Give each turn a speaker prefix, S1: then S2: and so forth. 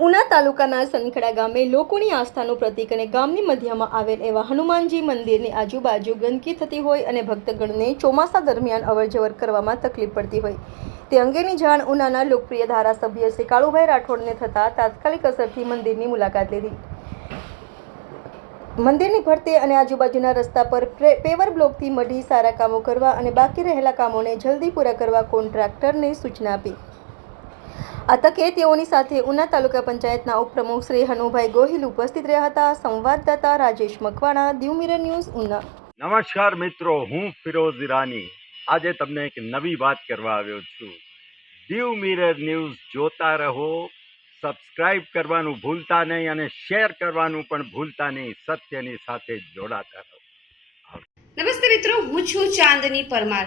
S1: ઉના તાલુકાના સનખડા ગામે લોકોની આસ્થાનું પ્રતીક અને ગામની મધ્યમાં આવેલ એવા હનુમાનજી મંદિરની આજુબાજુ ગંદકી થતી હોય અને ભક્તગણને ચોમાસા દરમિયાન અવરજવર કરવામાં તકલીફ પડતી હોય. તે અંગેની જાણ ઉનાના લોકપ્રિય ધારાસભ્ય શ્રી કાળુભાઈ રાઠોડને થતાં તાત્કાલિક અસરથી મંદિરની મુલાકાત લીધી. મંદિરની ફરતે અને આજુબાજુના રસ્તા પર પ્રે- પેવર બ્લોકથી મઢી સારા કામો કરવા અને બાકી રહેલા કામોને જલ્દી પૂરા કરવા કોન્ટ્રાક્ટરને સૂચના આપી. આ તકે તેઓની સાથે ઉના તાલુકા પંચાયતના ઉપપ્રમુખ શ્રી હનુભાઈ ગોહિલ ઉપસ્થિત રહ્યા હતા. સંવાદદાતા રાજેશ મકવાણા દીવ મિરર ન્યૂઝ ઉના.
S2: નમસ્કાર મિત્રો હું ફિરોઝ ઈરાની. આજે તમને એક નવી વાત કરવા આવ્યો છું. દીવ મિરર ન્યૂઝ જોતા રહો સબસ્ક્રાઇબ કરવાનું ભૂલતા નહીં અને શેર કરવાનું પણ ભૂલતા નહીં સત્યની સાથે જોડાતા રહો.
S3: નમસ્તે મિત્રો હું છું ચાંદની પરમાર.